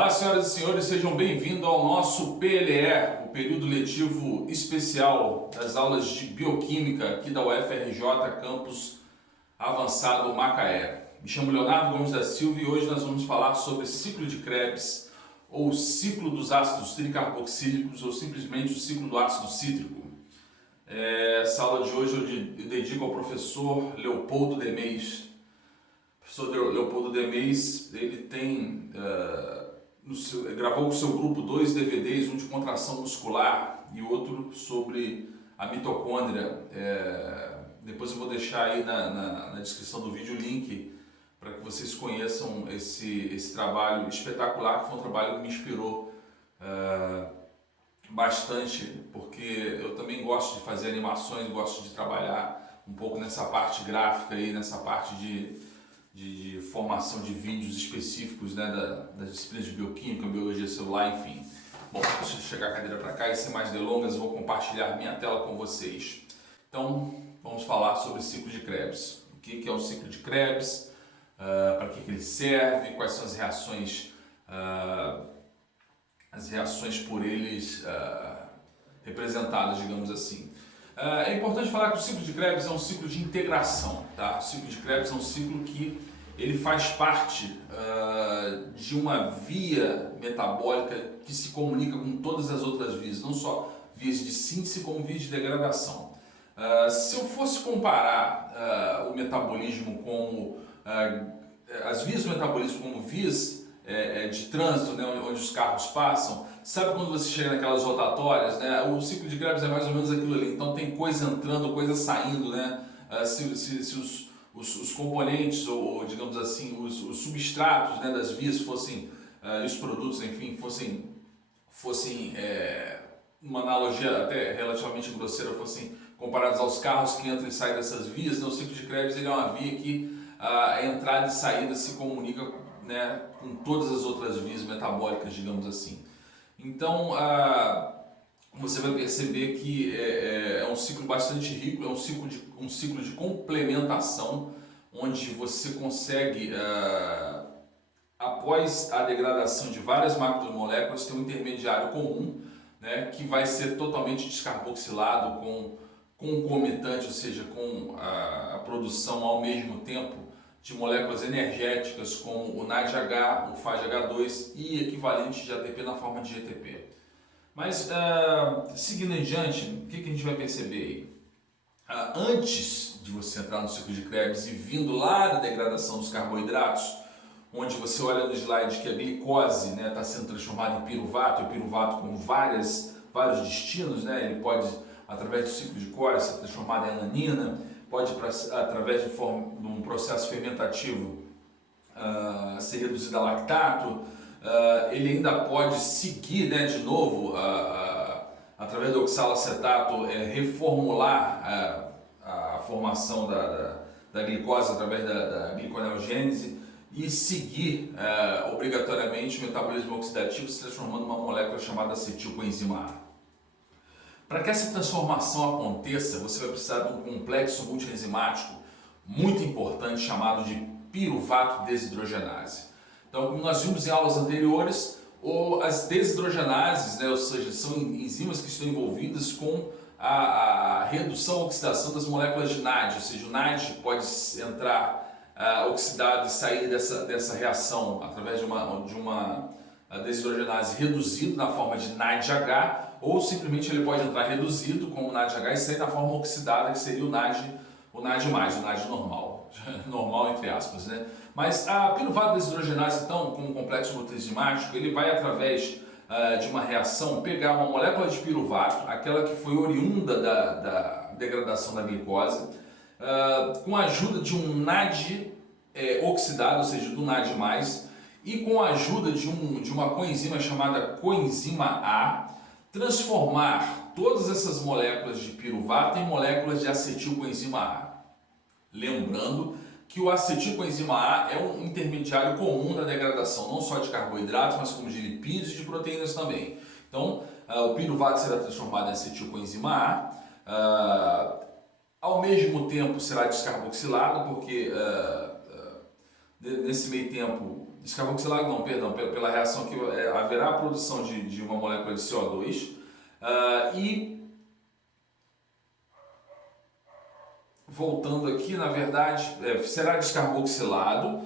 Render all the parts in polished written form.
Olá, senhoras e senhores, sejam bem-vindos ao nosso PLE, o período letivo especial das aulas de Bioquímica aqui da UFRJ, Campus Avançado Macaé. Me chamo Leonardo Gomes da Silva e hoje nós vamos falar sobre ciclo de Krebs, ou ciclo dos ácidos tricarboxílicos, ou simplesmente o ciclo do ácido cítrico. Essa aula de hoje eu dedico ao professor Leopoldo Demeis. O professor Leopoldo Demeis, ele tem... gravou com o seu grupo 2 DVDs, um de contração muscular e outro sobre a mitocôndria. Depois eu vou deixar aí na descrição do vídeo o link para que vocês conheçam esse trabalho espetacular, que foi um trabalho que me inspirou bastante, porque eu também gosto de fazer animações, gosto de trabalhar um pouco nessa parte gráfica aí, nessa parte de formação de vídeos específicos, né, das disciplinas de bioquímica, biologia celular, enfim. Bom, deixa eu chegar a cadeira para cá e sem mais delongas vou compartilhar minha tela com vocês. Então, vamos falar sobre o ciclo de Krebs. O que é o ciclo de Krebs, para que ele serve, quais são as reações por eles representadas, digamos assim. É importante falar que o ciclo de Krebs é um ciclo de integração, tá? O ciclo de Krebs é um ciclo que ele faz parte de uma via metabólica que se comunica com todas as outras vias, não só vias de síntese como vias de degradação. Se eu fosse comparar o metabolismo como as vias do metabolismo como vias de trânsito, né, onde os carros passam, sabe quando você chega naquelas rotatórias, né? O ciclo de Krebs é mais ou menos aquilo ali. Então tem coisa entrando, coisa saindo, né? Se os componentes ou digamos assim os substratos, né, das vias fossem os produtos, enfim, fossem uma analogia até relativamente grosseira, fossem comparados aos carros que entram e saem dessas vias, né? O ciclo de Krebs ele é uma via que a entrada e saída se comunica, né, com todas as outras vias metabólicas, digamos assim. Então, você vai perceber que é um ciclo bastante rico, é um ciclo de complementação, onde você consegue, após a degradação de várias macromoléculas, ter um intermediário comum, né, que vai ser totalmente descarboxilado concomitante, ou seja, com a produção ao mesmo tempo de moléculas energéticas como o NADH, o FADH2 e equivalente de ATP na forma de GTP. Mas, seguindo em diante, o que a gente vai perceber aí? Antes de você entrar no ciclo de Krebs e vindo lá da degradação dos carboidratos, onde você olha no slide que a glicose está sendo transformada em piruvato, e o piruvato com vários destinos, né? Ele pode, através do ciclo de Cori, ser transformado em alanina, pode, através de um processo fermentativo, ser reduzido a lactato, ele ainda pode seguir, né, de novo, através do oxalacetato, reformular a formação da glicose através da gliconeogênese e seguir obrigatoriamente o metabolismo oxidativo, se transformando em uma molécula chamada acetilcoenzima A. Para que essa transformação aconteça, você vai precisar de um complexo multienzimático muito importante chamado de piruvato desidrogenase. Então, como nós vimos em aulas anteriores, as desidrogenases, né, ou seja, são enzimas que estão envolvidas com a redução ou oxidação das moléculas de NAD, ou seja, o NAD pode entrar oxidado e sair dessa reação através de uma desidrogenase reduzido na forma de NADH, ou simplesmente ele pode entrar reduzido como NADH e sair na forma oxidada, que seria o NAD+, o NAD normal, normal entre aspas, né? Mas a piruvato desidrogenase, então, como complexo multienzimático, ele vai através de uma reação pegar uma molécula de piruvato, aquela que foi oriunda da degradação da glicose, com a ajuda de um NAD oxidado, ou seja, do NAD+, e com a ajuda de uma coenzima chamada coenzima A, transformar todas essas moléculas de piruvato em moléculas de acetilcoenzima A. Lembrando que o acetilcoenzima A é um intermediário comum da degradação, não só de carboidratos, mas como de lipídios e de proteínas também. Então, o piruvato será transformado em acetilcoenzima A, ao mesmo tempo será descarboxilado, porque nesse meio tempo descarboxilado não, perdão, pela reação que haverá a produção de uma molécula de CO2 e voltando aqui, na verdade, será descarboxilado,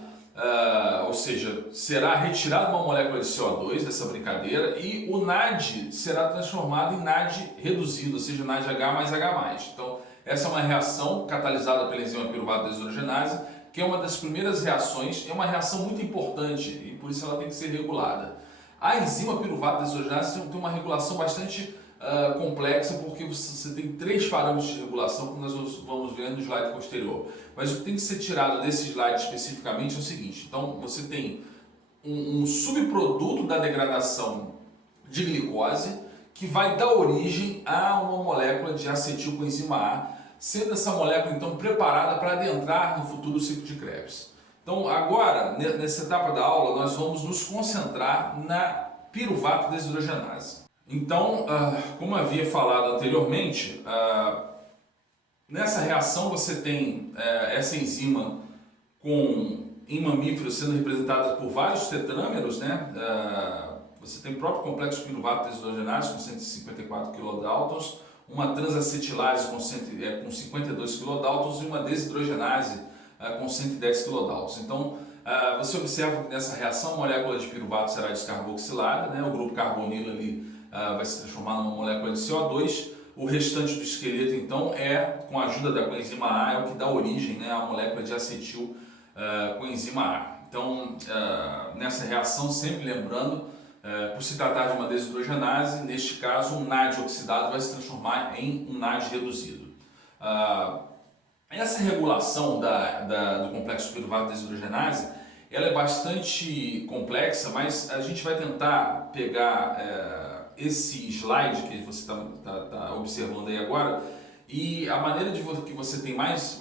ou seja, será retirada uma molécula de CO2 dessa brincadeira e o NAD será transformado em NAD reduzido, ou seja, NADH mais H+. Então, essa é uma reação catalisada pela enzima piruvato desidrogenase, que é uma das primeiras reações, é uma reação muito importante e por isso ela tem que ser regulada. A enzima piruvato desidrogenase tem uma regulação bastante complexa, porque você tem 3 parâmetros de regulação, como nós vamos ver no slide posterior. Mas o que tem que ser tirado desse slide especificamente é o seguinte: então você tem um subproduto da degradação de glicose que vai dar origem a uma molécula de acetilcoenzima A, sendo essa molécula então preparada para adentrar no futuro ciclo de Krebs. Então agora, nessa etapa da aula, nós vamos nos concentrar na piruvato desidrogenase. Então, como havia falado anteriormente, nessa reação você tem essa enzima em mamíferos sendo representada por vários tetrâmeros, né? Você tem o próprio complexo piruvato desidrogenase com 154 kDa, uma transacetilase com 52 kDa e uma desidrogenase com 110 kDa. Então, você observa que nessa reação a molécula de piruvato será descarboxilada, né? O grupo carbonilo ali vai se transformar numa molécula de CO2. O restante do esqueleto, então, com a ajuda da coenzima A, é o que dá origem, né, à molécula de acetil coenzima A. Então, nessa reação, sempre lembrando, por se tratar de uma desidrogenase, neste caso, um NAD oxidado vai se transformar em um NAD reduzido. Essa regulação do complexo piruvato desidrogenase, ela é bastante complexa, mas a gente vai tentar pegar esse slide que você está observando aí agora, e a maneira que você tem mais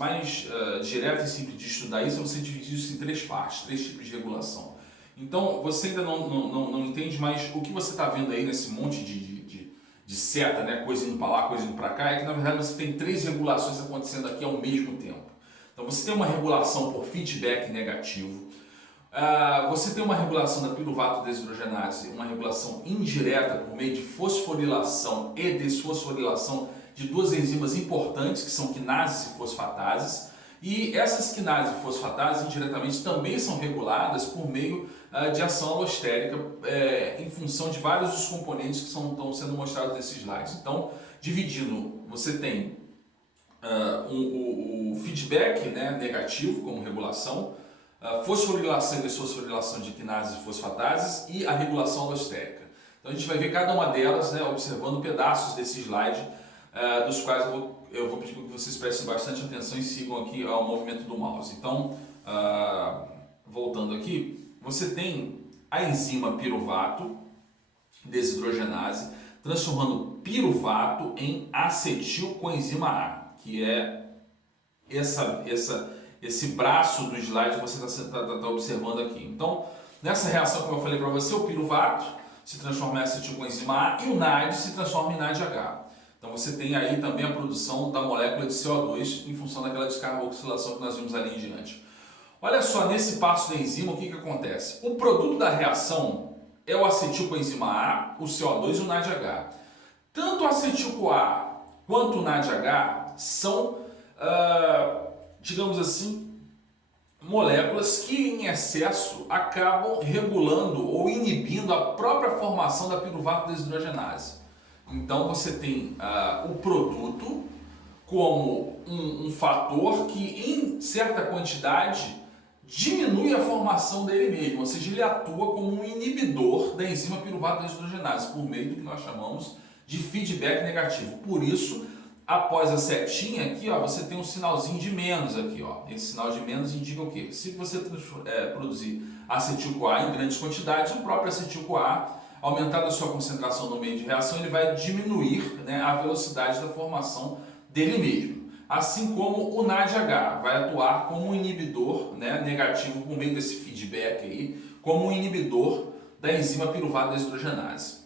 direta e simples de estudar isso é você dividir isso em 3 partes, 3 tipos de regulação. Então, você ainda não entende, mas o que você está vendo aí nesse monte de seta, né, coisa indo para lá, coisa indo para cá, é que na verdade você tem 3 regulações acontecendo aqui ao mesmo tempo. Então, você tem uma regulação por feedback negativo, você tem uma regulação da piruvato desidrogenase, uma regulação indireta por meio de fosforilação e desfosforilação de 2 enzimas importantes, que são quinases e fosfatases. E essas quinases e fosfatases indiretamente também são reguladas por meio de ação alostérica, em função de vários dos componentes que estão sendo mostrados nesses slides. Então, dividindo, você tem o feedback, né, negativo como regulação, fosforilação e desfosforilação de quinases e fosfatases e a regulação alostérica. Então a gente vai ver cada uma delas, né, observando pedaços desse slide, dos quais eu vou pedir que vocês prestem bastante atenção e sigam aqui o movimento do mouse. Então, voltando aqui, você tem a enzima piruvato desidrogenase transformando piruvato em acetilcoenzima A, que é esse braço do slide que você está observando aqui. Então, nessa reação, como eu falei para você, o piruvato se transforma em acetilcoenzima A e o NAD se transforma em NADH. Então, você tem aí também a produção da molécula de CO2 em função daquela descarboxilação que nós vimos ali em diante. Olha só, nesse passo da enzima, o que acontece? O produto da reação é o acetilcoenzima A, o CO2 e o NADH. Tanto o acetil-CoA quanto o NADH são digamos assim, moléculas que em excesso acabam regulando ou inibindo a própria formação da piruvato desidrogenase. Então você tem o produto como um fator que em certa quantidade diminui a formação dele mesmo, ou seja, ele atua como um inibidor da enzima piruvato desidrogenase por meio do que nós chamamos de feedback negativo. Por isso, após a setinha aqui, ó, você tem um sinalzinho de menos aqui, ó. Esse sinal de menos indica o quê? Se você produzir acetil-CoA em grandes quantidades, o próprio acetil-CoA, aumentada a sua concentração no meio de reação, ele vai diminuir, né, a velocidade da formação dele mesmo. Assim como o NADH vai atuar como um inibidor, né, negativo por meio desse feedback aí, como um inibidor da enzima piruvato desidrogenase.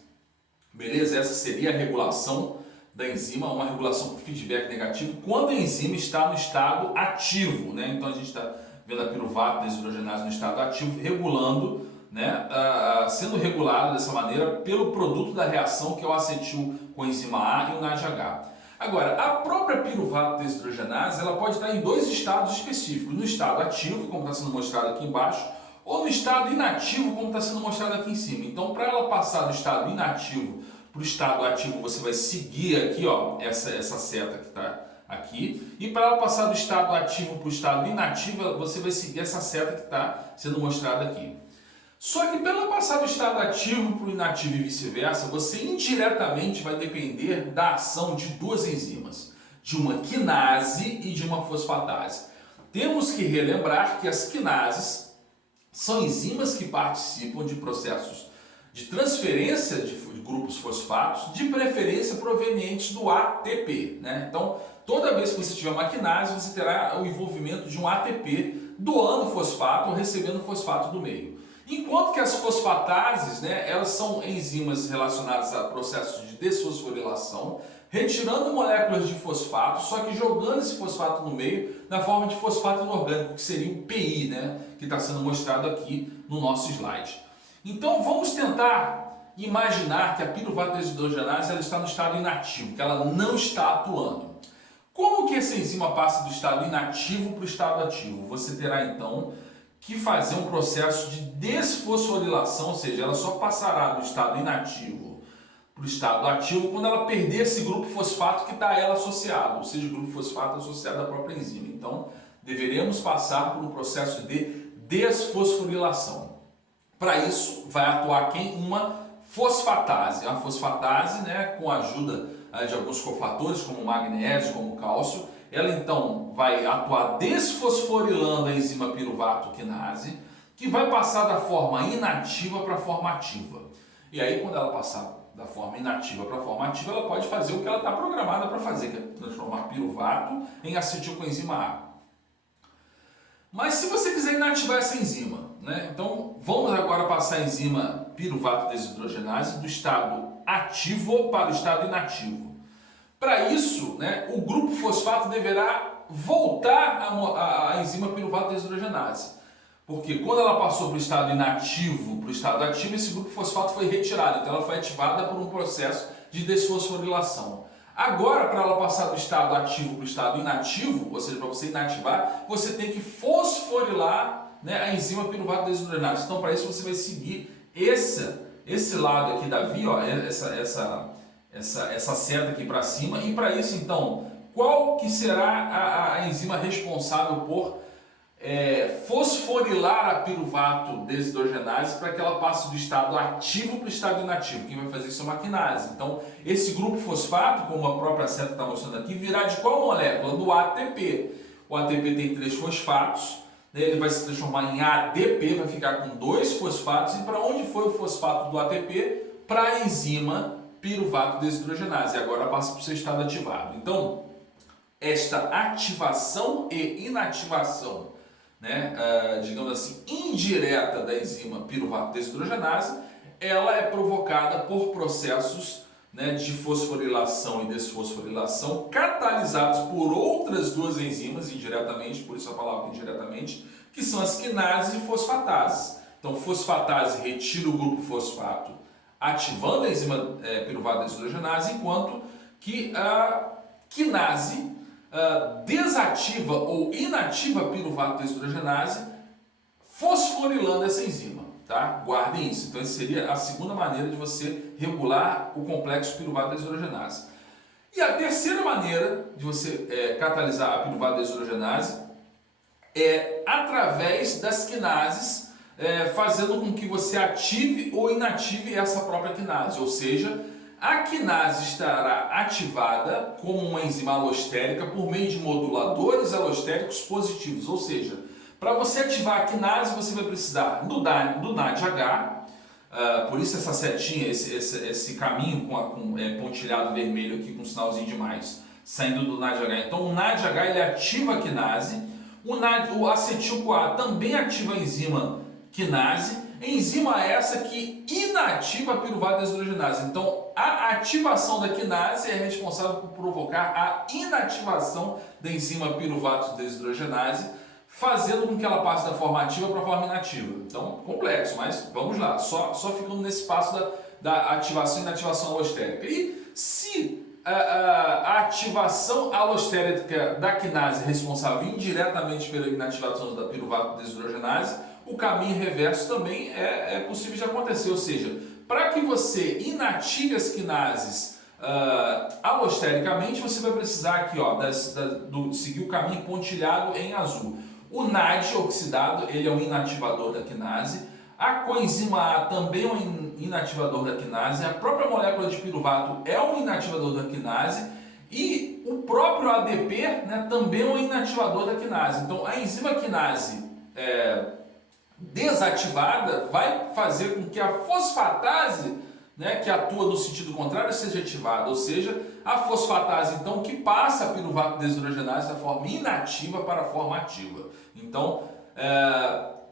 Beleza? Essa seria a regulação da enzima, uma regulação por feedback negativo, quando a enzima está no estado ativo, né? Então a gente vendo a piruvato desidrogenase no estado ativo, regulando, né, sendo regulada dessa maneira pelo produto da reação, que é o acetil coenzima A e o NADH. Agora, a própria piruvato desidrogenase, ela pode estar em dois estados específicos, no estado ativo, como está sendo mostrado aqui embaixo, ou no estado inativo, como está sendo mostrado aqui em cima. Então, para ela passar do estado inativo para o estado ativo, você vai seguir aqui, ó, essa seta que está aqui. E para ela passar do estado ativo para o estado inativo, você vai seguir essa seta que está sendo mostrada aqui. Só que para ela passar do estado ativo para o inativo e vice-versa, você indiretamente vai depender da ação de duas enzimas, de uma quinase e de uma fosfatase. Temos que relembrar que as quinases são enzimas que participam de processos de transferência de grupos fosfatos, de preferência provenientes do ATP, né? Então, toda vez que você tiver uma quinase, você terá o envolvimento de um ATP doando fosfato ou recebendo fosfato do meio. Enquanto que as fosfatases, né, elas são enzimas relacionadas a processos de desfosforilação, retirando moléculas de fosfato, só que jogando esse fosfato no meio na forma de fosfato inorgânico, que seria o PI, né, que está sendo mostrado aqui no nosso slide. Então vamos tentar imaginar que a piruvato desidrogenase ela está no estado inativo, que ela não está atuando. Como que essa enzima passa do estado inativo para o estado ativo? Você terá então que fazer um processo de desfosforilação, ou seja, ela só passará do estado inativo para o estado ativo quando ela perder esse grupo fosfato que está a ela associado, ou seja, o grupo fosfato associado à própria enzima. Então, deveremos passar por um processo de desfosforilação. Para isso, vai atuar quem? Uma fosfatase. A fosfatase, né, com a ajuda de alguns cofatores, como magnésio, como cálcio, ela então vai atuar desfosforilando a enzima piruvato quinase, que vai passar da forma inativa para a forma ativa. E aí, quando ela passar da forma inativa para a forma ativa, ela pode fazer o que ela está programada para fazer, que é transformar piruvato em acetilcoenzima A. Mas se você quiser inativar essa enzima, né, então vamos agora passar a enzima piruvato desidrogenase do estado ativo para o estado inativo. Para isso, né, o grupo fosfato deverá voltar a enzima piruvato desidrogenase. Porque quando ela passou para o estado inativo para o estado ativo, esse grupo fosfato foi retirado. Então ela foi ativada por um processo de desfosforilação. Agora, para ela passar do estado ativo para o estado inativo, ou seja, para você inativar, você tem que fosforilar, né, a enzima piruvato desidrogenase. Então, para isso, você vai seguir esse lado aqui da via, ó, essa seta aqui para cima. E para isso, então, qual que será a enzima responsável por fosforilar a piruvato desidrogenase para que ela passe do estado ativo para o estado inativo? Quem vai fazer isso é uma quinase. Então, esse grupo fosfato, como a própria seta está mostrando aqui, virá de qual molécula? Do ATP. O ATP tem 3 fosfatos, né? Ele vai se transformar em ADP, vai ficar com 2 fosfatos. E para onde foi o fosfato do ATP? Para a enzima piruvato desidrogenase. Agora passa para o seu estado ativado. Então, esta ativação e inativação, né, digamos assim, indireta da enzima piruvato desidrogenase, ela é provocada por processos, né, de fosforilação e desfosforilação catalisados por outras duas enzimas indiretamente, por isso a palavra indiretamente, que são as quinases e fosfatases. Então, fosfatase retira o grupo fosfato, ativando a enzima piruvato desidrogenase, enquanto que a quinase desativa ou inativa a piruvato desidrogenase, fosforilando essa enzima, tá? Guardem isso. Então, essa seria a segunda maneira de você regular o complexo piruvato desidrogenase. E a terceira maneira de você catalisar a piruvato desidrogenase é através das quinases, fazendo com que você ative ou inative essa própria quinase, ou seja, a quinase estará ativada como uma enzima alostérica por meio de moduladores alostéricos positivos, ou seja, para você ativar a quinase você vai precisar do NADH, por isso essa setinha, esse caminho com pontilhado vermelho aqui com um sinalzinho de mais, saindo do NADH. Então o NADH ele ativa a quinase, o acetil-CoA também ativa a enzima quinase, enzima essa que inativa a piruvato desidrogenase. Então, a ativação da quinase é responsável por provocar a inativação da enzima piruvato desidrogenase, fazendo com que ela passe da forma ativa para a forma inativa. Então, complexo, mas vamos lá, só ficando nesse passo da ativação e inativação alostérica. E se a ativação alostérica da quinase é responsável indiretamente pela inativação da piruvato desidrogenase, o caminho reverso também é possível de acontecer, ou seja, para que você inative as quinases alostericamente, você vai precisar aqui, ó, seguir o caminho pontilhado em azul. O NAD oxidado, ele é um inativador da quinase. A coenzima A também é um inativador da quinase. A própria molécula de piruvato é um inativador da quinase. E o próprio ADP, né, também é um inativador da quinase. Então, a enzima quinase desativada vai fazer com que a fosfatase, né, que atua no sentido contrário, seja ativada, ou seja, a fosfatase então que passa a piruvato desidrogenase da forma inativa para a forma ativa. Então,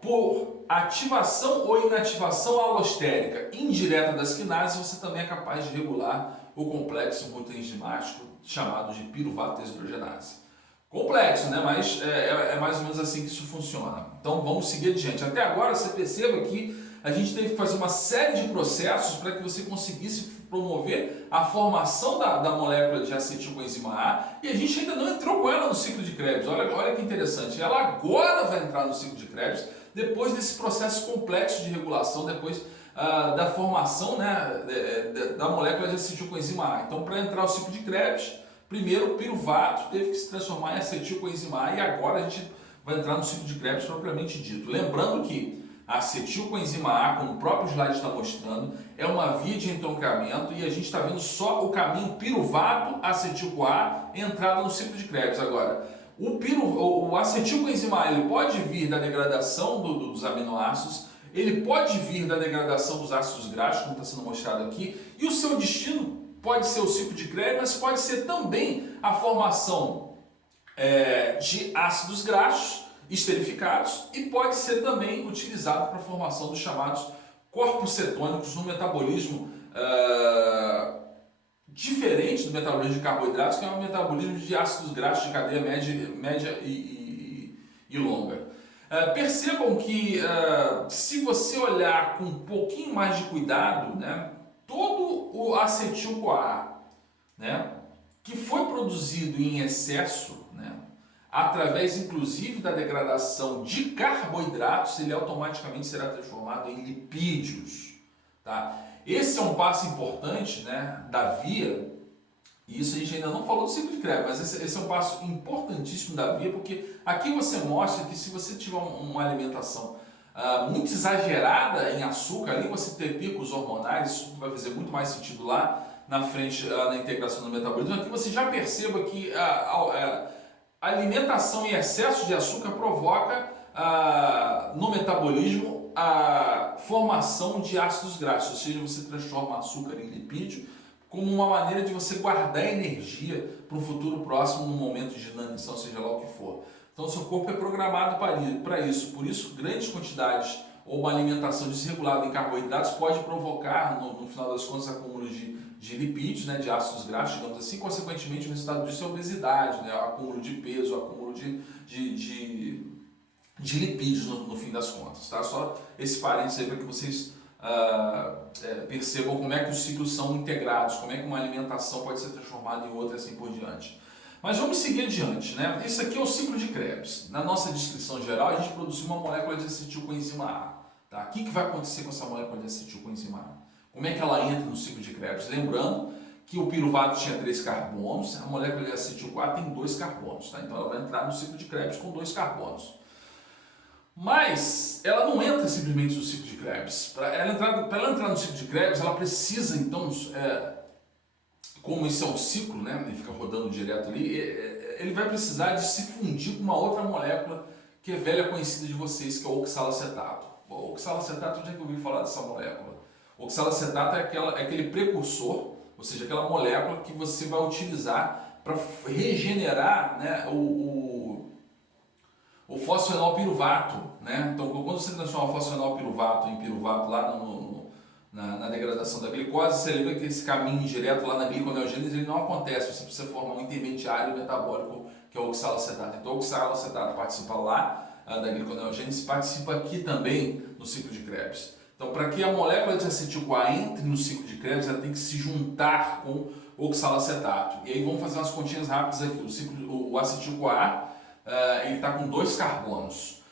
por ativação ou inativação alostérica indireta das quinases, você também é capaz de regular o complexo multienzimático chamado de piruvato desidrogenase. Complexo, né? Mas é mais ou menos assim que isso funciona. Então vamos seguir adiante. Até agora você perceba que a gente teve que fazer uma série de processos para que você conseguisse promover a formação da molécula de acetilcoenzima A, e a gente ainda não entrou com ela no ciclo de Krebs. Olha que interessante, ela agora vai entrar no ciclo de Krebs depois desse processo complexo de regulação, depois da formação, né, da molécula de acetilcoenzima A. Então, para entrar no ciclo de Krebs, primeiro o piruvato teve que se transformar em acetilcoenzima A, e agora a gente vai entrar no ciclo de Krebs propriamente dito. Lembrando que a acetilcoenzima A, como o próprio slide está mostrando, é uma via de entroncamento, e a gente está vendo só o caminho piruvato-acetil-CoA entrada no ciclo de Krebs. Agora, o acetilcoenzima A ele pode vir da degradação dos aminoácidos, ele pode vir da degradação dos ácidos graxos, como está sendo mostrado aqui, e o seu destino pode ser o ciclo de Krebs, mas pode ser também a formação de ácidos graxos esterificados, e pode ser também utilizado para a formação dos chamados corpos cetônicos no metabolismo diferente do metabolismo de carboidratos, que é um metabolismo de ácidos graxos de cadeia média e longa. Percebam que se você olhar com um pouquinho mais de cuidado, né, todo o acetil-CoA, né, que foi produzido em excesso, né, através inclusive da degradação de carboidratos, ele automaticamente será transformado em lipídios. Tá? Esse é um passo importante, né, da via, e isso a gente ainda não falou do ciclo de Krebs, mas esse é um passo importantíssimo da via, porque aqui você mostra que se você tiver uma alimentação muito exagerada em açúcar, ali você ter picos hormonais, isso vai fazer muito mais sentido lá na frente, na integração do metabolismo. Aqui você já perceba que a alimentação em excesso de açúcar provoca no metabolismo a formação de ácidos graxos, ou seja, você transforma açúcar em lipídio como uma maneira de você guardar energia para um futuro próximo, no momento de inanição, seja lá o que for. Então, o seu corpo é programado para isso. Por isso, grandes quantidades ou uma alimentação desregulada em carboidratos pode provocar, no final das contas, acúmulo de lipídios, né, de ácidos graxos, digamos assim. Consequentemente, o resultado disso é obesidade, né, acúmulo de peso, acúmulo de lipídios no fim das contas. Tá? Só esse parênteses aí para que vocês percebam como é que os ciclos são integrados, como é que uma alimentação pode ser transformada em outra, assim por diante. Mas vamos seguir adiante, né? Isso aqui é o ciclo de Krebs. Na nossa descrição geral, a gente produziu uma molécula de acetilcoenzima A. Tá? O que vai acontecer com essa molécula de acetilcoenzima A? Como é que ela entra no ciclo de Krebs? Lembrando que o piruvato tinha 3 carbonos, a molécula de acetil-CoA tem 2 carbonos. Tá? Então ela vai entrar no ciclo de Krebs com 2 carbonos. Mas ela não entra simplesmente no ciclo de Krebs. Para ela entrar no ciclo de Krebs, ela precisa, então, como isso é um ciclo, né, ele fica rodando direto ali, ele vai precisar de se fundir com uma outra molécula que é velha conhecida de vocês, que é o oxalacetato. O oxalacetato, onde é que eu ouvi falar dessa molécula? O oxalacetato é aquele precursor, ou seja, aquela molécula que você vai utilizar para regenerar, né, o fosfenol piruvato, né? Então, quando você transforma o fosfenol piruvato em piruvato lá na degradação da glicose, você lembra que esse caminho direto lá na gliconeogênese ele não acontece, você precisa formar um intermediário metabólico que é o oxalacetato. Então, o oxalacetato participa lá da gliconeogênese participa aqui também no ciclo de Krebs. Então, para que a molécula de acetil-CoA entre no ciclo de Krebs, ela tem que se juntar com o oxalacetato. E aí vamos fazer umas continhas rápidas aqui. O acetil-CoA ele está com 2 carbonos.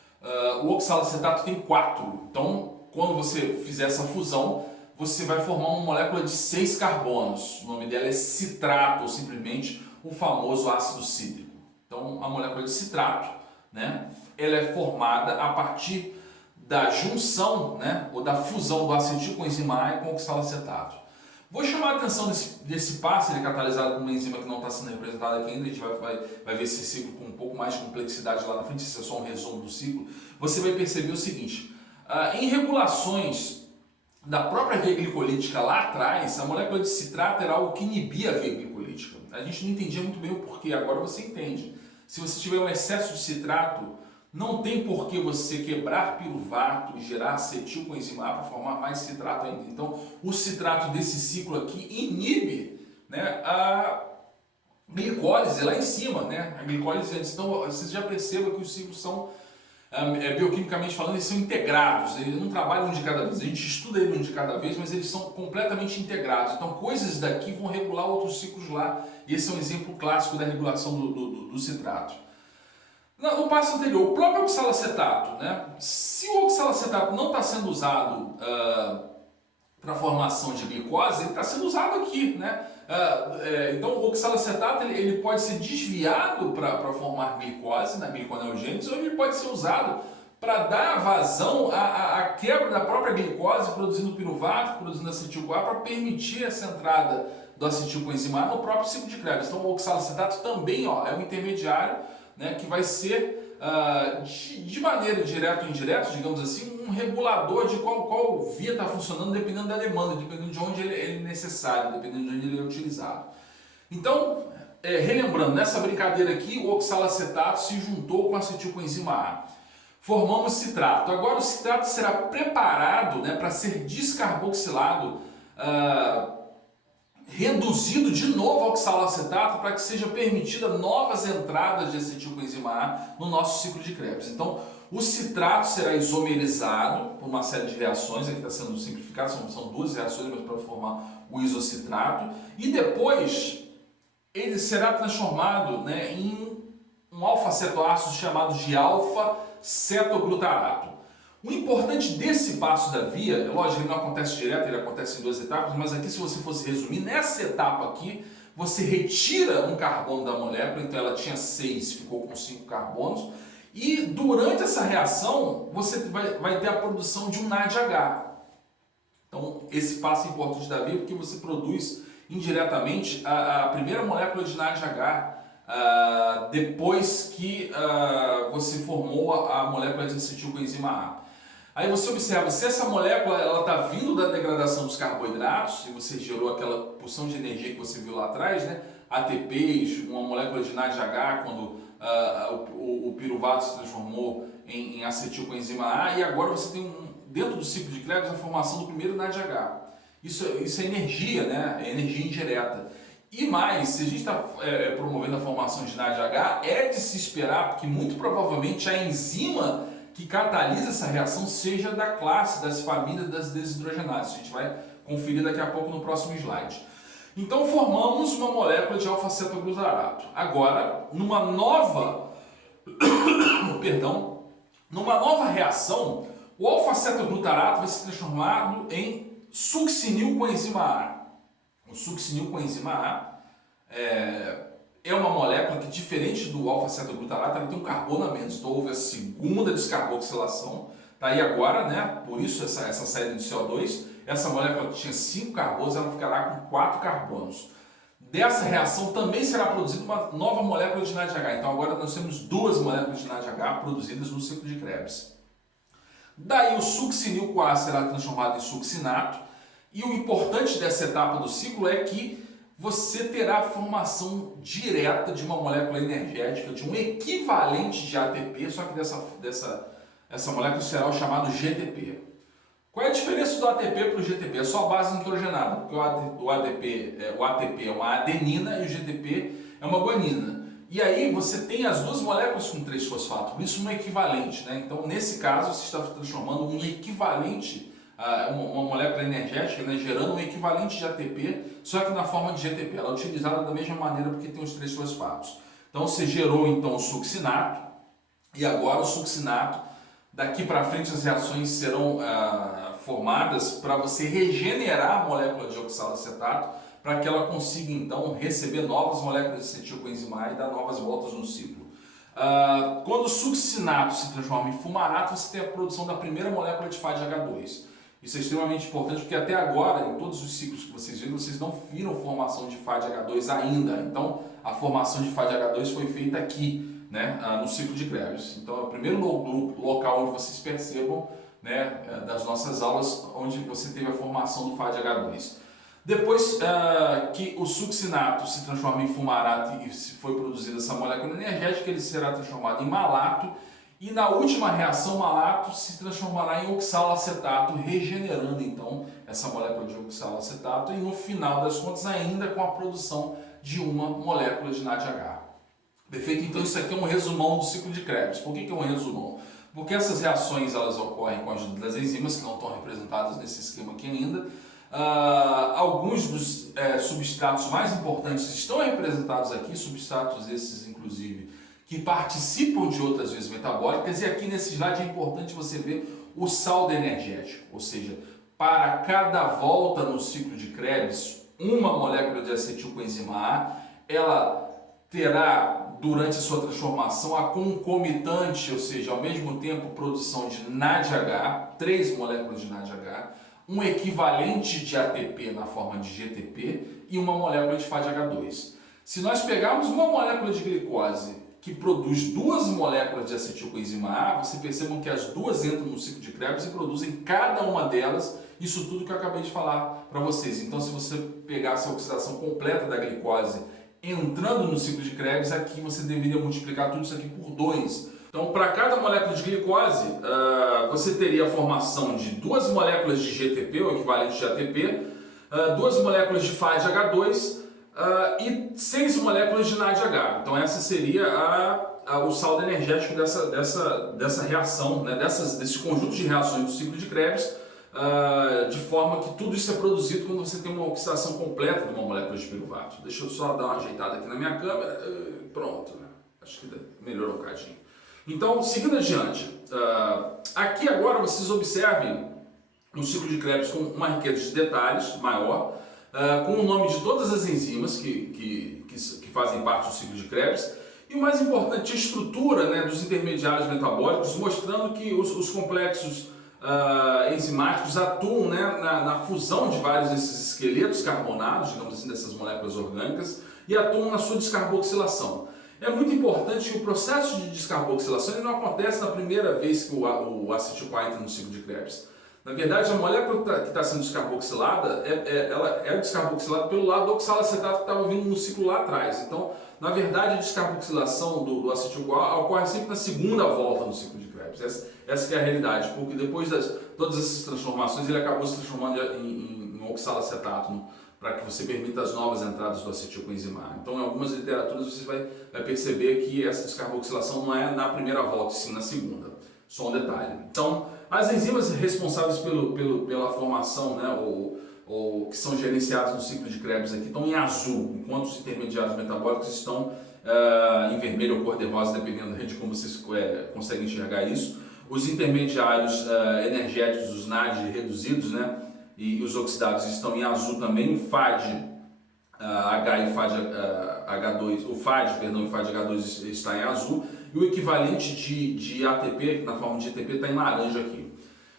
O oxalacetato tem 4. Então, quando você fizer essa fusão, você vai formar uma molécula de 6 carbonos. O nome dela é citrato, ou simplesmente o famoso ácido cítrico. Então, a molécula de citrato, né, ela é formada a partir da junção, né, ou da fusão do acetil com a enzima A e com o oxalacetato. Vou chamar a atenção desse passo, ele é catalisado por uma enzima que não está sendo representada aqui ainda, a gente vai ver esse ciclo com um pouco mais de complexidade lá na frente, isso é só um resumo do ciclo. Você vai perceber o seguinte, em regulações da própria via glicolítica lá atrás, a molécula de citrato era algo que inibia a via glicolítica. A gente não entendia muito bem o porquê, agora você entende. Se você tiver um excesso de citrato, não tem por que você quebrar piruvato e gerar acetil com enzima A para formar mais citrato ainda. Então, o citrato desse ciclo aqui inibe, né, a glicólise lá em cima, né? A glicólise antes. Então, vocês já percebam que os ciclos são, bioquimicamente falando, eles são integrados. Eles não trabalham um de cada vez. A gente estuda ele um de cada vez, mas eles são completamente integrados. Então, coisas daqui vão regular outros ciclos lá. E esse é um exemplo clássico da regulação do citrato. No passo anterior, o próprio oxalacetato, né? Se o oxalacetato não está sendo usado para a formação de glicose, ele está sendo usado aqui, né? Então o oxalacetato ele pode ser desviado para formar glicose na gliconeogênese, ou ele pode ser usado para dar vazão à quebra da própria glicose, produzindo piruvato, produzindo acetil-CoA, para permitir essa entrada do acetil com enzima A no próprio ciclo de Krebs. Então o oxalacetato também, ó, é um intermediário, né, que vai ser, de maneira direta ou indireta, digamos assim, um regulador de qual via está funcionando, dependendo da demanda, dependendo de onde ele é necessário, dependendo de onde ele é utilizado. Então, relembrando, nessa brincadeira aqui, o oxalacetato se juntou com acetilcoenzima A. Formamos citrato. Agora o citrato será preparado, né, para ser descarboxilado, reduzido de novo ao oxalacetato para que seja permitida novas entradas de acetilcoenzima A no nosso ciclo de Krebs. Então, o citrato será isomerizado por uma série de reações, aqui está sendo simplificado, são 2 reações para formar o isocitrato, e depois ele será transformado, né, em um alfa-cetoácido chamado de alfa-cetoglutarato. O importante desse passo da via, lógico, ele não acontece direto, ele acontece em 2 etapas, mas aqui, se você fosse resumir, nessa etapa aqui, você retira um carbono da molécula, então ela tinha 6, ficou com 5 carbonos, e durante essa reação, você vai ter a produção de um NADH. Então, esse passo é importante da via, porque você produz indiretamente a primeira molécula de NADH, depois que você formou a molécula de acetilcoenzima A. Aí você observa, se essa molécula está vindo da degradação dos carboidratos, e você gerou aquela porção de energia que você viu lá atrás, né? ATPs, uma molécula de NADH, quando o piruvato se transformou em acetilcoenzima A, e agora você tem, dentro do ciclo de Krebs, a formação do primeiro NADH. Isso é energia, né? É energia indireta. E mais, se a gente está promovendo a formação de NADH, é de se esperar, porque muito provavelmente a enzima que catalisa essa reação seja da classe, das famílias das desidrogenases. A gente vai conferir daqui a pouco no próximo slide. Então formamos uma molécula de alfa-cetoglutarato. Agora, numa nova reação, o alfa-cetoglutarato vai ser transformado em succinilcoenzima A. O succinilcoenzima A é uma molécula que, diferente do alfa-cetoglutarato, ela tem um carbono a menos. Então houve a segunda descarboxilação. Tá aí agora, né? Por isso essa saída de CO2. Essa molécula que tinha 5 carbonos, ela ficará com 4 carbonos. Dessa reação também será produzida uma nova molécula de NADH. Então agora nós temos 2 moléculas de NADH produzidas no ciclo de Krebs. Daí o succinil-CoA será transformado em succinato. E o importante dessa etapa do ciclo é que você terá a formação direta de uma molécula energética, de um equivalente de ATP, só que essa molécula será o chamado GTP. Qual é a diferença do ATP para o GTP? É só a base nitrogenada, porque o ATP é uma adenina e o GTP é uma guanina. E aí você tem as duas moléculas com 3-fosfato, por isso um equivalente, né? Então nesse caso você está transformando um equivalente, uma molécula energética, né? Gerando um equivalente de ATP, só que na forma de GTP. Ela é utilizada da mesma maneira porque tem os 3-fosfatos. Então você gerou então o succinato, e agora o succinato, daqui para frente as reações serão formadas para você regenerar a molécula de oxalacetato, para que ela consiga então receber novas moléculas de acetilcoenzima A e dar novas voltas no ciclo. Quando o succinato se transforma em fumarato, você tem a produção da primeira molécula de FADH2. Isso é extremamente importante porque até agora, em todos os ciclos que vocês viram, vocês não viram formação de FADH2 ainda. Então, a formação de FADH2 foi feita aqui, né, no ciclo de Krebs. Então, é o primeiro local onde vocês percebam, né, das nossas aulas, onde você teve a formação do FADH2. Depois que o succinato se transforma em fumarato e se foi produzida essa molécula energética, ele será transformado em malato, e na última reação, malato se transformará em oxalacetato, regenerando então essa molécula de oxalacetato, e no final das contas ainda com a produção de uma molécula de NADH. Perfeito? Então isso aqui é um resumão do ciclo de Krebs. Por que é um resumão? Porque essas reações elas ocorrem com a ajuda das enzimas, que não estão representadas nesse esquema aqui ainda. Alguns dos substratos mais importantes estão representados aqui, substratos esses inclusive que participam de outras vias metabólicas, e aqui nesse slide é importante você ver o saldo energético, ou seja, para cada volta no ciclo de Krebs, uma molécula de acetilcoenzima A, ela terá durante a sua transformação a concomitante, ou seja, ao mesmo tempo produção de NADH, 3 moléculas de NADH, um equivalente de ATP na forma de GTP e uma molécula de FADH2. Se nós pegarmos uma molécula de glicose que produz 2 moléculas de acetilcoenzima A, você percebam que as duas entram no ciclo de Krebs e produzem cada uma delas isso tudo que eu acabei de falar para vocês. Então, se você pegasse a oxidação completa da glicose entrando no ciclo de Krebs, aqui você deveria multiplicar tudo isso aqui por 2. Então, para cada molécula de glicose, você teria a formação de 2 moléculas de GTP, o equivalente de ATP, 2 moléculas de FADH2 e 6 moléculas de NADH. Então, essa seria o saldo energético dessa reação, né, desse conjunto de reações do ciclo de Krebs, de forma que tudo isso é produzido quando você tem uma oxidação completa de uma molécula de piruvato. Deixa eu só dar uma ajeitada aqui na minha câmera. Pronto, acho que melhorou um bocadinho. Então, seguindo adiante, aqui agora vocês observem um ciclo de Krebs com uma riqueza de detalhes maior, com o nome de todas as enzimas que fazem parte do ciclo de Krebs, e o mais importante, a estrutura, né, dos intermediários metabólicos, mostrando que os complexos enzimáticos atuam, né, na fusão de vários desses esqueletos carbonados, digamos assim, dessas moléculas orgânicas, e atuam na sua descarboxilação. É muito importante que o processo de descarboxilação não acontece na primeira vez que o acetil-CoA entra no ciclo de Krebs. Na verdade, a molécula que está sendo descarboxilada, ela é descarboxilada pelo lado do oxalacetato que estava vindo no ciclo lá atrás. Então, na verdade, a descarboxilação do acetil-CoA ocorre sempre na segunda volta no ciclo de Krebs. Essa que é a realidade, porque depois de todas essas transformações, ele acabou se transformando em oxalacetato, para que você permita as novas entradas do acetilcoenzima A. Então, em algumas literaturas, você vai perceber que essa descarboxilação não é na primeira volta, sim na segunda. Só um detalhe. Então, as enzimas responsáveis pela formação, né, ou que são gerenciadas no ciclo de Krebs aqui, estão em azul, enquanto os intermediários metabólicos estão em vermelho ou cor-de-rosa, dependendo de como vocês conseguem enxergar isso. Os intermediários energéticos, os NAD reduzidos, né, e os oxidados estão em azul também. O FAD H e H2, o FAD, perdão, e o FAD-H2 está em azul, e o equivalente de ATP, na forma de ATP, está em laranja aqui.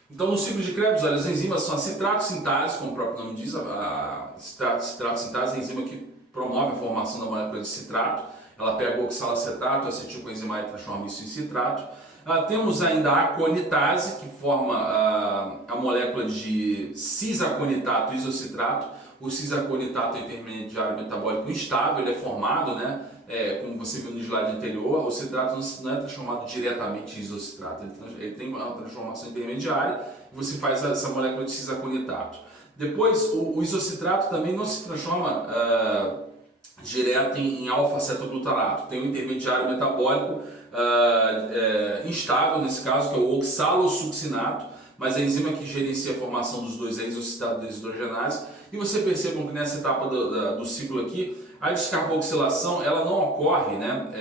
Então, no ciclo de Krebs, olha, as enzimas são a citrato-sintase, como o próprio nome diz, a citrato-sintase é a enzima que promove a formação da molécula de citrato. Ela pega o oxalacetato, a acetilcoenzima A e transforma isso em citrato. Temos ainda a aconitase, que forma a molécula de cis-aconitato isocitrato. O cis-aconitato é um intermediário metabólico instável, ele é formado, né, como você viu no slide anterior. O citrato não é transformado diretamente em isocitrato, ele tem uma transformação intermediária e você faz essa molécula de cis-aconitato. Depois, o isocitrato também não se transforma direta em alfa-cetoglutarato. Tem um intermediário metabólico instável, nesse caso, que é o oxalosuccinato, mas a enzima que gerencia a formação dos dois é isocitrato desidrogenase. E você percebam que nessa etapa do ciclo aqui, a descarboxilação ela não ocorre, né,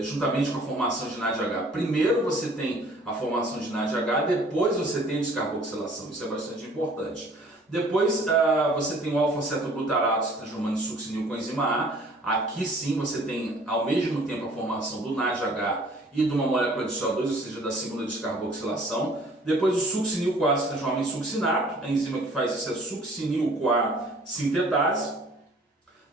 juntamente com a formação de NADH. Primeiro você tem a formação de NADH, depois você tem a descarboxilação. Isso é bastante importante. Depois você tem o alfa-cetoglutarato se transformando em succinil com enzima A. Aqui sim você tem ao mesmo tempo a formação do NADH e de uma molécula de CO2, ou seja, da segunda descarboxilação. Depois o succinil-CoA se transforma em succinato, a enzima que faz isso é succinil-CoA sintetase.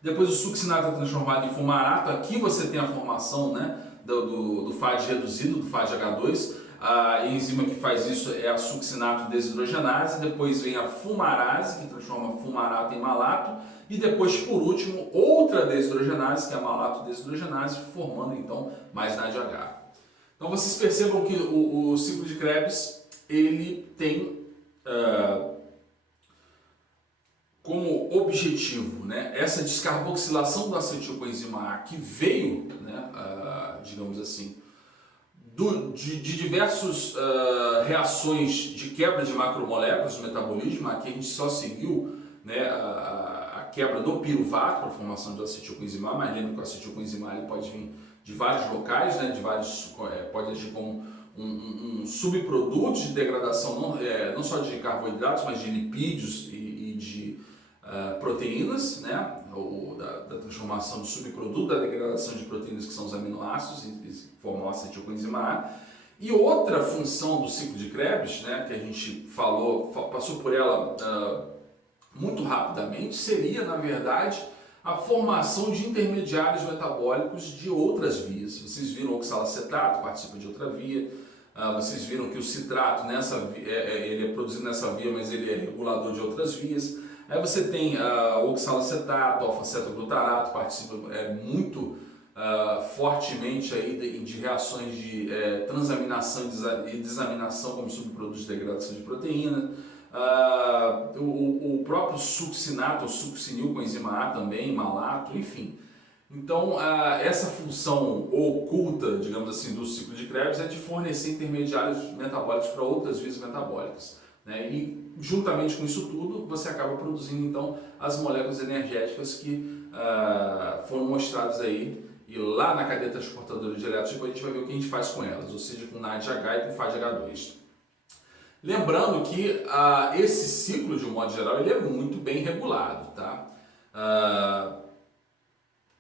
Depois o succinato é transformado em fumarato, aqui você tem a formação, né, do FAD reduzido, do FADH2. A enzima que faz isso é a succinato desidrogenase, depois vem a fumarase, que transforma fumarato em malato, e depois, por último, outra desidrogenase, que é a malato desidrogenase, formando então mais NADH. Então vocês percebam que o ciclo de Krebs, ele tem como objetivo, né, essa descarboxilação do acetilcoenzima A que veio, né, digamos assim, de diversas reações de quebra de macromoléculas do metabolismo. Aqui a gente só seguiu, né, a quebra do piruvato para a formação do acetilcoenzima A, mas lembra que o acetilcoenzima A ele pode vir de vários locais, né, pode agir como um subproduto de degradação não só de carboidratos, mas de lipídios e de proteínas, né, da transformação do subproduto da degradação de proteínas, que são os aminoácidos, e formam o acetilcoenzima A. E outra função do ciclo de Krebs, né, que a gente passou por ela muito rapidamente, seria, na verdade, a formação de intermediários metabólicos de outras vias. Vocês viram o oxalacetato, participa de outra via. Vocês viram que o citrato, ele é produzido nessa via, mas ele é regulador de outras vias. Aí você tem o oxalacetato, alfa-cetoglutarato, participa muito fortemente aí de reações de transaminação e desaminação como subproduto de degradação de proteína. O próprio succinato, ou succinil com enzima A também, malato, enfim. Então, essa função oculta, digamos assim, do ciclo de Krebs é de fornecer intermediários metabólicos para outras vias metabólicas, né? E, juntamente com isso tudo, você acaba produzindo, então, as moléculas energéticas que foram mostradas aí. E lá na cadeia transportadora de elétrons, a gente vai ver o que a gente faz com elas, ou seja, com NADH e com FADH2. Lembrando que esse ciclo, de um modo geral, ele é muito bem regulado, tá?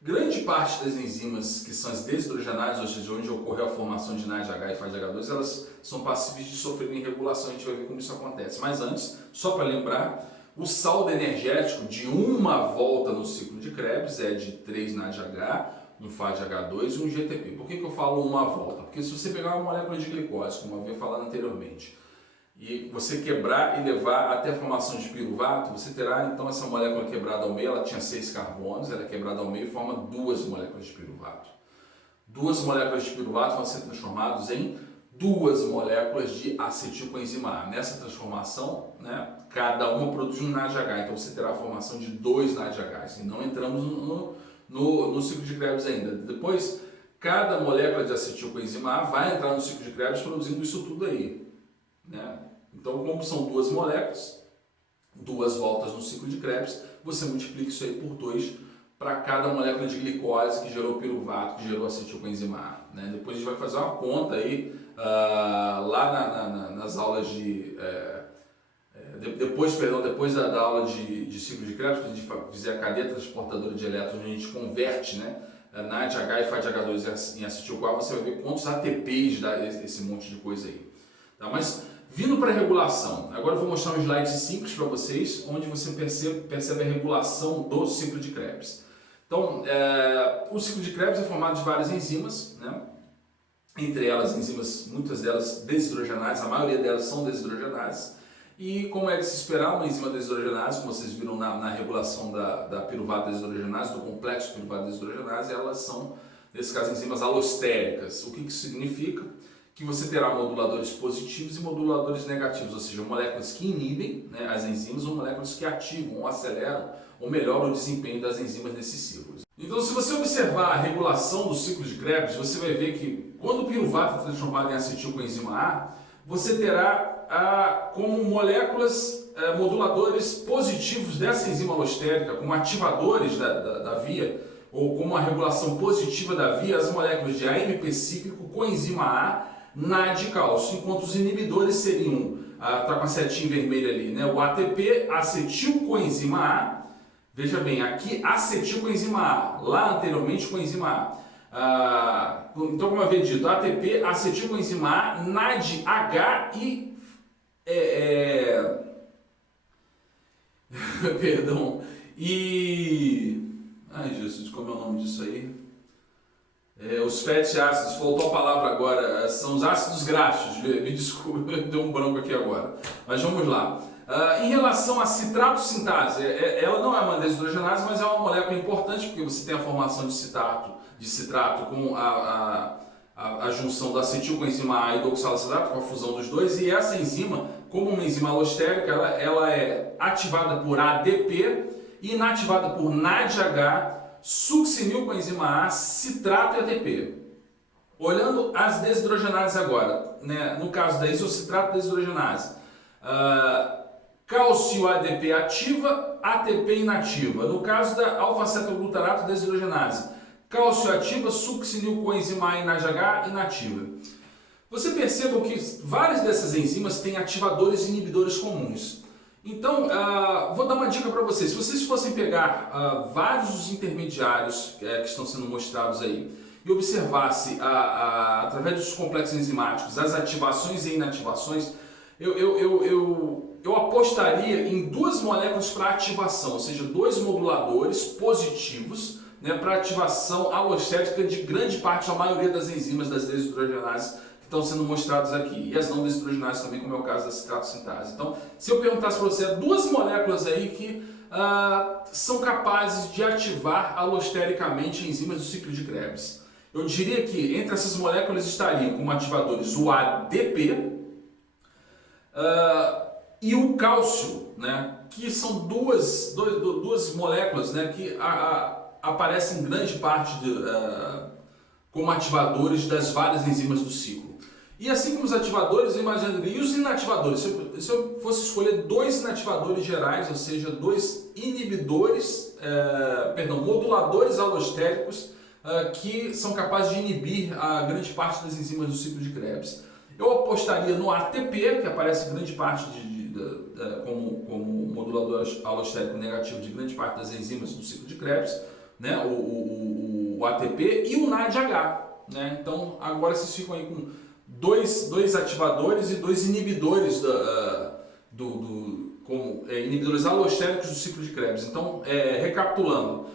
Grande parte das enzimas que são as desidrogenases, ou seja, onde ocorreu a formação de NADH e FADH2, elas são passíveis de sofrerem regulação. A gente vai ver como isso acontece. Mas antes, só para lembrar, o saldo energético de uma volta no ciclo de Krebs é de 3 NADH, um FADH2 e um GTP. Por que eu falo uma volta? Porque se você pegar uma molécula de glicose, como eu havia falado anteriormente, e você quebrar e levar até a formação de piruvato, você terá então essa molécula quebrada ao meio. Ela tinha 6 carbonos, ela é quebrada ao meio e forma 2 moléculas de piruvato. 2 moléculas de piruvato vão ser transformadas em 2 moléculas de acetilcoenzima A. Nessa transformação, né, cada uma produz um NADH, então você terá a formação de 2 NADHs. E não entramos no ciclo de Krebs ainda. Depois, cada molécula de acetilcoenzima A vai entrar no ciclo de Krebs produzindo isso tudo aí, né? Então, como são 2 moléculas, 2 voltas no ciclo de Krebs, você multiplica isso aí por 2 para cada molécula de glicose que gerou piruvato, que gerou acetilcoenzima A, né? Depois a gente vai fazer uma conta aí, lá nas aulas de... depois da aula de ciclo de Krebs, quando a gente fizer a cadeia transportadora de elétrons, a gente converte, né, NADH e FADH2 em acetil-CoA, você vai ver quantos ATPs dá esse monte de coisa aí. Tá? Mas vindo para a regulação, agora eu vou mostrar um slide simples para vocês, onde você percebe a regulação do ciclo de Krebs. Então, o ciclo de Krebs é formado de várias enzimas, né? Entre elas enzimas, muitas delas desidrogenases, a maioria delas são desidrogenases. E como é de se esperar, uma enzima desidrogenase, como vocês viram na regulação da piruvato desidrogenase, do complexo piruvato desidrogenase, elas são, nesse caso, enzimas alostéricas. O que isso significa? que você terá moduladores positivos e moduladores negativos, ou seja, moléculas que inibem, né, as enzimas ou moléculas que ativam ou aceleram ou melhoram o desempenho das enzimas nesses ciclos. Então, se você observar a regulação do ciclo de Krebs, você vai ver que quando o piruvato é transformado em acetilcoenzima A, você terá como moléculas moduladores positivos dessa enzima alostérica, como ativadores da via, ou como uma regulação positiva da via, as moléculas de AMP cíclico, coenzima A, NAD e cálcio, enquanto os inibidores seriam, está com a setinha vermelha ali, né, o ATP, acetilcoenzima A. Veja bem, aqui acetilcoenzima A, lá anteriormente coenzima A. Então, como eu havia dito, ATP, acetilcoenzima A, NADH e... perdão. E... Ai, Jesus, como é o nome disso aí? Os fatty ácidos, faltou a palavra agora, são os ácidos graxos, me desculpe, deu um branco aqui agora. Mas vamos lá. Em relação à citrato sintase, ela não é uma desidrogenase, mas é uma molécula importante porque você tem a formação de citrato com a junção da acetilcoenzima A e do oxalocitrato, com a fusão dos dois, e essa enzima, como uma enzima alostérica, ela é ativada por ADP e inativada por NADH, succinilcoenzima A, citrato e ATP. Olhando as desidrogenases agora, né, no caso da isocitrato desidrogenase, cálcio ADP ativa, ATP inativa. No caso da alfa-cetoglutarato desidrogenase, cálcio ativa, succinilcoenzima A e NADH inativa. Você perceba que várias dessas enzimas têm ativadores e inibidores comuns. Então, vou dar uma dica para vocês. Se vocês fossem pegar vários dos intermediários que estão sendo mostrados aí e observasse, através dos complexos enzimáticos, as ativações e inativações, eu apostaria em duas moléculas para ativação, ou seja, dois moduladores positivos, né, para ativação alostérica de grande parte, a maioria das enzimas das desidrogenases que estão sendo mostrados aqui, e as não desidrogenases também, como é o caso da citrato sintase. Então, se eu perguntasse para você, duas moléculas aí que são capazes de ativar alostericamente enzimas do ciclo de Krebs, eu diria que entre essas moléculas estariam como ativadores o ADP e o cálcio, né, que são duas moléculas, né, que aparecem em grande parte como ativadores das várias enzimas do ciclo. E assim como os ativadores, eu imaginaria, e os inativadores? Se eu fosse escolher dois inativadores gerais, ou seja, dois inibidores, moduladores alostéricos que são capazes de inibir a grande parte das enzimas do ciclo de Krebs. Eu apostaria no ATP, que aparece grande parte como modulador alostérico negativo de grande parte das enzimas do ciclo de Krebs, né? o ATP e o NADH. Né? Então, agora vocês ficam aí com dois ativadores e dois inibidores, inibidores alostéricos do ciclo de Krebs. Então, recapitulando,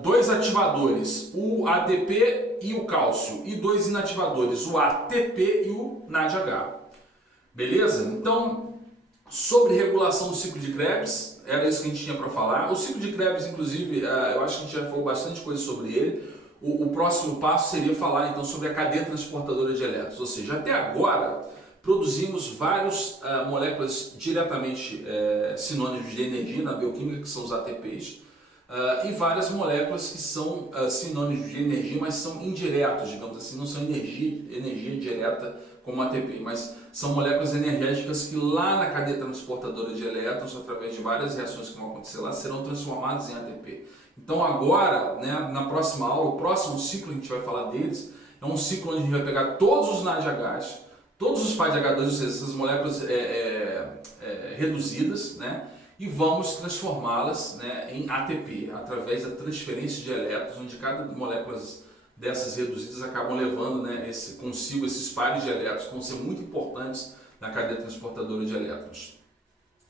dois ativadores, o ADP e o cálcio, e dois inativadores, o ATP e o NADH. Beleza? Então, sobre regulação do ciclo de Krebs, era isso que a gente tinha para falar. O ciclo de Krebs, inclusive, eu acho que a gente já falou bastante coisa sobre ele. O próximo passo seria falar então sobre a cadeia transportadora de elétrons, ou seja, até agora produzimos várias moléculas diretamente sinônimos de energia na bioquímica, que são os ATPs, e várias moléculas que são sinônimos de energia, mas são indiretos, digamos assim, não são energia direta como ATP, mas são moléculas energéticas que lá na cadeia transportadora de elétrons, através de várias reações que vão acontecer lá, serão transformadas em ATP. Então agora, né, na próxima aula, o próximo ciclo que a gente vai falar deles, é um ciclo onde a gente vai pegar todos os NADHs, todos os PADH2, ou seja, essas moléculas reduzidas, né, e vamos transformá-las, né, em ATP, através da transferência de elétrons, onde cada molécula dessas reduzidas acabam levando, né, consigo esses pares de elétrons, que vão ser muito importantes na cadeia transportadora de elétrons,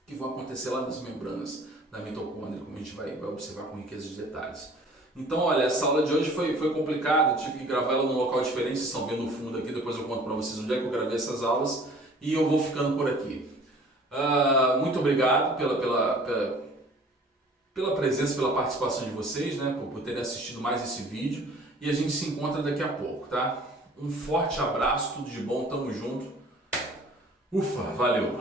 que vão acontecer lá nas membranas da mitocôndria, como a gente vai observar com riqueza de detalhes. Então, olha, essa aula de hoje foi complicada, tive que gravar ela num local diferente, vocês estão vendo no fundo aqui, depois eu conto para vocês onde é que eu gravei essas aulas, e eu vou ficando por aqui. Muito obrigado pela presença, pela participação de vocês, né, por terem assistido mais esse vídeo, e a gente se encontra daqui a pouco, tá? Um forte abraço, tudo de bom, tamo junto. Ufa, valeu!